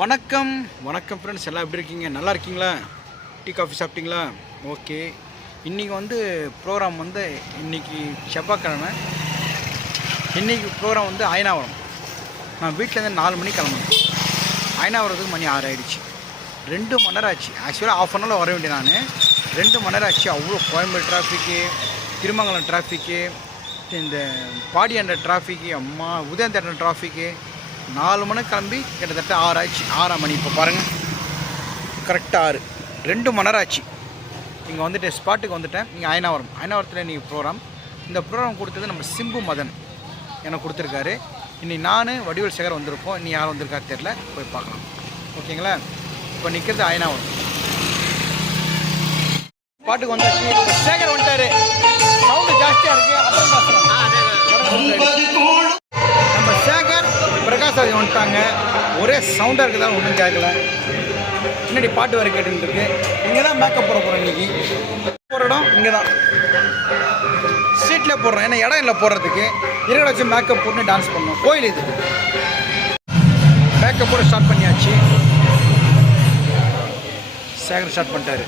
வணக்கம். வணக்கம் ஃப்ரெண்ட்ஸ் எல்லாம் எப்படி இருக்கீங்க? நல்லா இருக்கீங்களா? டீ காஃபி சாப்பிட்டீங்களா? ஓகே. இன்றைக்கி வந்து ப்ரோக்ராம் வந்து இன்றைக்கி செவ்வாய்க்கிழமை. இன்றைக்கி ப்ரோக்ராம் வந்து அயனாவரம் நான் வீட்டிலேருந்து நாலு மணிக்கு கிளம்பணும் அயனாவரத்துக்கு மணி ஆறு ஆகிடுச்சு ரெண்டு மணி நேரம் ஆச்சு. ஆக்சுவலாக ஆஃப் அன் ஹவரில் வர வேண்டிய நான் ரெண்டு மணி நேரம் ஆச்சு. அவ்வளோ கோயம்பேடு டிராஃபிக்கு திருமங்கலம் டிராஃபிக்கு இந்த பாடியாண்ட டிராஃபிக்கு அம்மா உதயந்தேட்டம் டிராஃபிக்கு நாலு மணிக்கு கிளம்பி கிட்டத்தட்ட ஆறு ஆச்சு ஆறாம் மணி இப்போ பாருங்கள் கரெக்டாக ஆறு. ரெண்டு மணி நேரம் ஆச்சு. இங்கே வந்துட்டு ஸ்பாட்டுக்கு வந்துட்டேன். இங்கே அயனாவரம் அயனாவரத்தில் இன்றைக்கி ப்ரோக்ராம் இந்த ப்ரோக்ராம் கொடுத்தது நம்ம சிம்பு மதன் எனக்கு கொடுத்துருக்காரு. இன்னைக்கு நான் வடிவேல் சேகர் வந்திருப்போம் இன்னும் யார் வந்திருக்காரு தெரில போய் பார்க்கலாம். ஓகேங்களா? இப்போ நிற்கிறது அயனாவரம். பாட்டுக்கு வந்தாச்சு. இப்போ சேகர் வந்துட்டாரு. சவுண்டு ஜாஸ்தியாக இருக்குது நம்ம சேகர் பிரகாஷ் ராஜ் வந்துட்டாங்க. ஒரே சவுண்டாக இருக்குதா ஒன்றும் கேட்கல முன்னாடி பாட்டு வர கேட்டுட்டு இருக்கு. இங்கே தான் மேக்கப் போட போகிறோம் இன்னைக்கு. போகிற இடம் இங்கே தான் ஸ்ட்ரீட்டில் போடுறோம் ஏன்னா இடம் இல்லை போடுறதுக்கு. இருக்கிற வச்சு மேக்கப் போட்டு டான்ஸ் பண்ணோம் கோயில் இது. மேக்கப் போட ஸ்டார்ட் பண்ணியாச்சு. சேகர் ஸ்டார்ட் பண்ணிட்டாரு.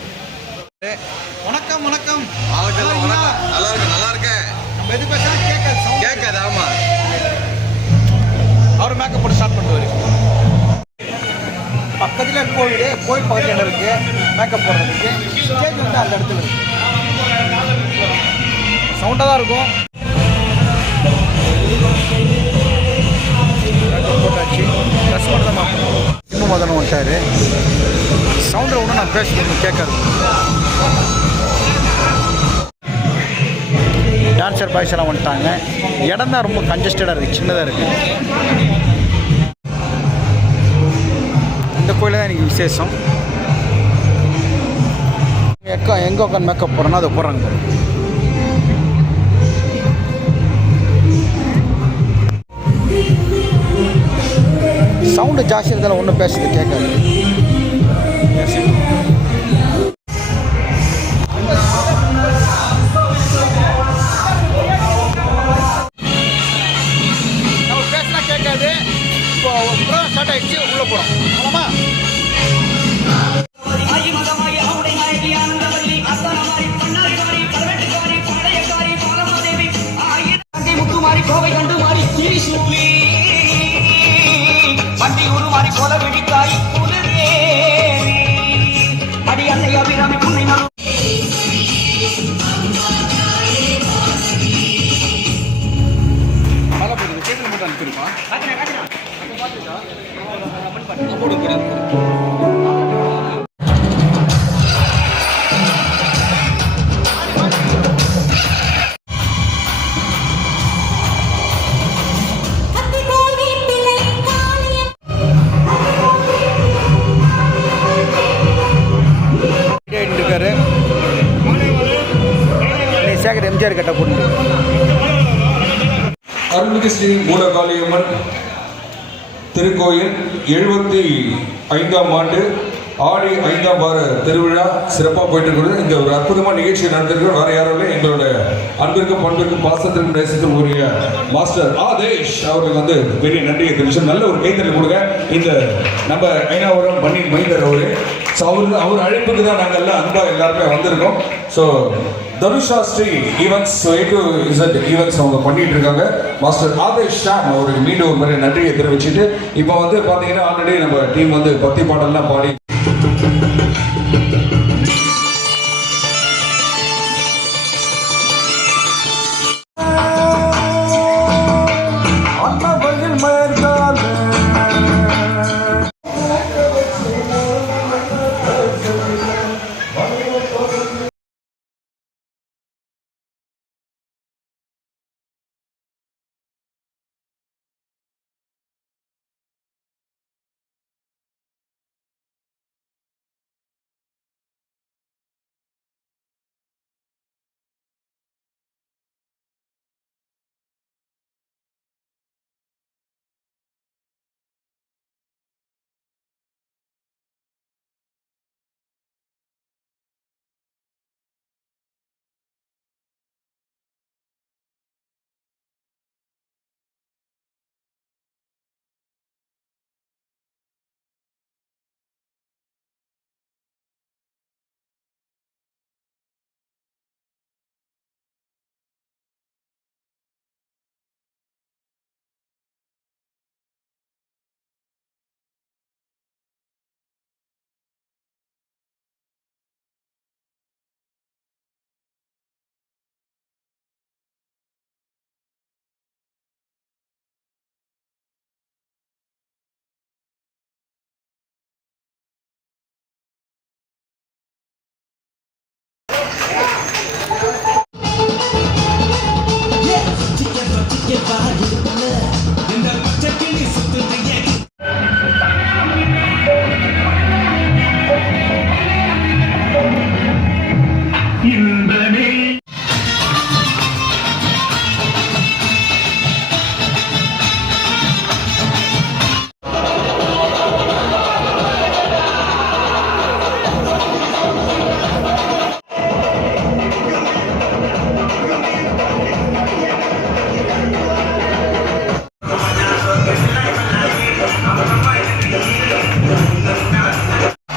வணக்கம் வணக்கம். நல்லா இருக்கு நல்லா இருக்கேன். நம்ம எது பேசுனா கேட்காது. கேட்காது ஆமா. அவர் மேக்கப் போட்டு ஸ்டார்ட் பண்ணுவார் பக்கத்தில் கோவில் கோயில் பக்கத்தில் இடம் இருக்கு. மேக்கப் போடுறதுக்கு. ஸ்டேஜ் வந்து அந்த இடத்துல சவுண்டாக தான் இருக்கும். மேக்கப் போட்டாச்சு. ட்ரெஸ் மட்டும் தான் இன்னும் சவுண்டை ஒன்றும் நான் பேசுறது கேட்காது. டான்சர் பாய்ஸ் எல்லாம் வந்துட்டாங்க. இடம் தான் ரொம்ப கன்ஜஸ்டடாக இருக்குது சின்னதாக இருக்குது இந்த கோயிலில் தான் எனக்கு விசேஷம். எக்கா எங்கே உட்காந்து மேக்கப் போடுறோன்னா அதை போடுறாங்க சவுண்டு ஜாஸ்தி இருந்தாலும் ஒன்றும் பேசுறது கேட்காது. உருமாறி கொல விழிக்காய் குளிரேறி அடி அன்னை அபிராமி புன்னை நடு மழை போடுது சேகர் கட்ட பொண்ணு. அருள்மிகு ஸ்ரீ மூலகாளியம்மன் திருக்கோயில் எழுபத்தி ஐந்தாம் ஆண்டு ஆடி ஐந்தாம் வார திருவிழா சிறப்பாக போயிட்டு இருக்கிறது இந்த ஒரு அற்புதமான நிகழ்ச்சி நடந்திருக்கு. வேற யாரும் இல்லை. எங்களோட அன்பிற்கும் பண்பிற்கும் பாசத்திற்கும் நேசத்துக்கும் உரிய மாஸ்டர் ஆதேஷ் அவர்களுக்கு வந்து பெரிய நன்றியை தெரிவிச்சு நல்ல ஒரு கைத்தறி கொடுங்க. இந்த நம்ம ஐநாவரம் பண்ணி மைந்தர் அவரு. ஸோ அவர் அவர் அழைப்புக்கு தான் நாங்கள் எல்லாம் அன்பாக எல்லாருமே வந்திருக்கோம். So Dhanusha Sri events A to Z events அவங்க பண்ணிட்டு இருக்காங்க. மாஸ்டர் ஆதேஷ் ஷாம் அவருக்கு மீண்டும் ஒரு முறை நன்றியை தெரிவிச்சுட்டு இப்போ வந்து பார்த்தீங்கன்னா ஆல்ரெடி நம்ம டீம் வந்து பக்தி பாடல்லாம் பாடி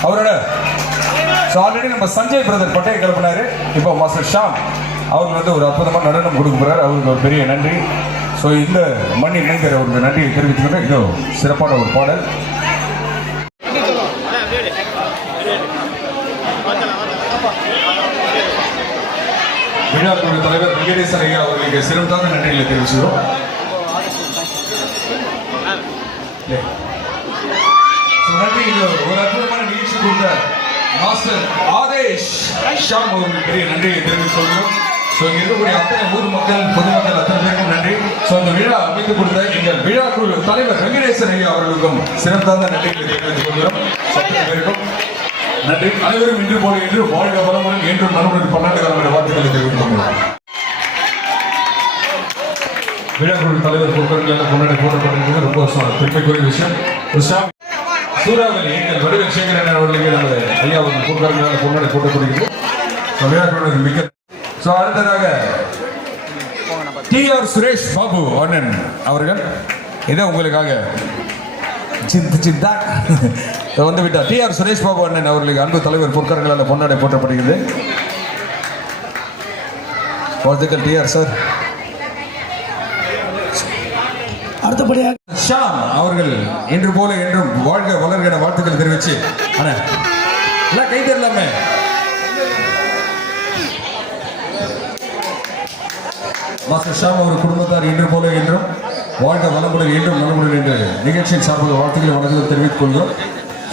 அவரோட ஸோ ஆல்ரெடி நம்ம சஞ்சய் பிரதர் பட்டையை கிளப்பினாரு. இப்போ மாஸ்டர் ஷாம் அவருக்கு வந்து ஒரு அற்புதமான நடனம் கொடுக்க போறாரு. அவருக்கு ஒரு பெரிய நன்றி. ஸோ இந்த மணி மைந்தர் அவருக்கு நன்றியை தெரிவித்துக்கிட்டு இதோ சிறப்பான ஒரு பாடல். விழாக்குழு தலைவர் வெங்கடேசன் ஐயா அவர்களுக்கு சிறந்தான நன்றிகளை தெரிவிச்சுக்கிறோம். நன்றி இது ஒரு அற்புதமான நிகழ்ச்சி கொடுத்த மாஸ்டர் ஆதேஷ் ஷாம் அவர்களுக்கு பெரிய நன்றியை தெரிவித்துக் கொள்கிறோம். ஸோ இங்கே இருக்கக்கூடிய அத்தனை ஊர் மக்கள் பொதுமக்கள் அத்தனை பேருக்கும் நன்றி. ஸோ இந்த விழா அமைத்து கொடுத்த எங்கள் விழா குழு தலைவர் வெங்கடேசன் ஐயா அவர்களுக்கும் சிறந்தாந்த நன்றிகளை தெரிவித்துக் கொள்கிறோம். பேருக்கும் நன்றி. அனைவரும் இன்று போல இன்று வாழ்க வளமுடன் என்றும் மறுபடியும் பன்னாட்டு காலமுறை வாழ்த்துக்களை தெரிவித்துக் கொள்கிறோம். விழா குழு தலைவர் பொருட்கள் கொண்டாடி போடப்பட்டிருக்கிறது ரொம்ப பெருமைக்குரிய விஷயம் ரிஷாம் சூறாவளி. எங்கள் வடிவல் சேகரன் அவர்களுக்கு நமது ஐயா அவர்கள் கூட்டாளர்களான முன்னாடி போட்டப்படுகிறது So, மிக்க ஸோ அடுத்ததாக டி ஆர் சுரேஷ் பாபு அண்ணன் அவர்கள். இதை உங்களுக்காக சிந்து சிந்தா வந்து விட்டார் டி ஆர் சுரேஷ் பாபு அண்ணன் அவர்களுக்கு அன்பு தலைவர் பொற்கரங்களால் பொன்னாடை போற்றப்படுகிறது. வாழ்த்துக்கள் டி ஆர் சார் அடுத்தபடியாக ஷாம் அவர்கள் இன்று போல என்றும் வாழ்க வளர்க வாழ்த்துக்கள் தெரிவிச்சு அண்ணா. கை தெரியலாமே மாஸ்டர் ஷாம் அவர் குடும்பத்தார் இன்று போல என்றும் வாழ்க வளமுடன் என்றும் நலமுடன் என்று நிகழ்ச்சியின் சார்பாக வாழ்த்துக்களை வணக்கத்தை தெரிவித்துக் கொள்கிறோம்.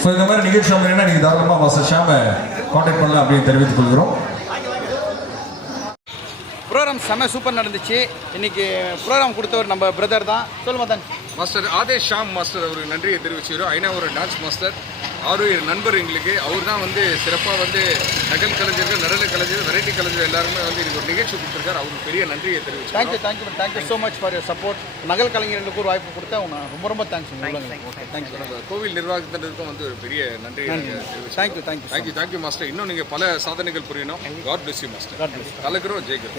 ஸோ இந்த மாதிரி நிகழ்ச்சி என்ன நீங்கள் தாராளமாக மாஸ்டர் ஷாமை காண்டாக்ட் பண்ணலாம் அப்படின்னு தெரிவித்துக் கொள்கிறோம். ப்ரோக்ராம் செம்ம சூப்பர் நடந்துச்சு. இன்னைக்கு ப்ரோக்ராம் கொடுத்தவர் நம்ம பிரதர் தான். சொல்லுமா தான் மாஸ்டர் ஆதேஷ் ஷாம் மாஸ்டர் அவருக்கு நன்றியை தெரிவிச்சுக்கிறோம். ஐநா ஒரு டான்ஸ் மாஸ்டர் அவரு நண்பர் எங்களுக்கு. அவர் தான் வந்து சிறப்பாக வந்து நகல் கலைஞர்கள் நடன கலைஞர்கள் வெரைட்டி கலைஞர் எல்லாருமே வந்து எனக்கு ஒரு நிகழ்ச்சி கொடுத்துருக்காரு. அவருக்கு பெரிய நன்றியை தெரிவிச்சு thank you thank you thank you so much for your support நகல் கலைஞர்களுக்கு ஒரு வாய்ப்பு கொடுத்தா உங்க ரொம்ப ரொம்ப தேங்க்ஸ் தேங்க்யூ கோவில் நிர்வாகத்தினருக்கும் வந்து ஒரு பெரிய நன்றி. தெரிவிச்சு thank you thank you thank you thank you master இன்னும் நீங்கள் பல சாதனைகள் புரியணும். காட் பிளஸ் யூ மாஸ்டர் கலக்கிறோம் ஜெயிக்கிறோம்.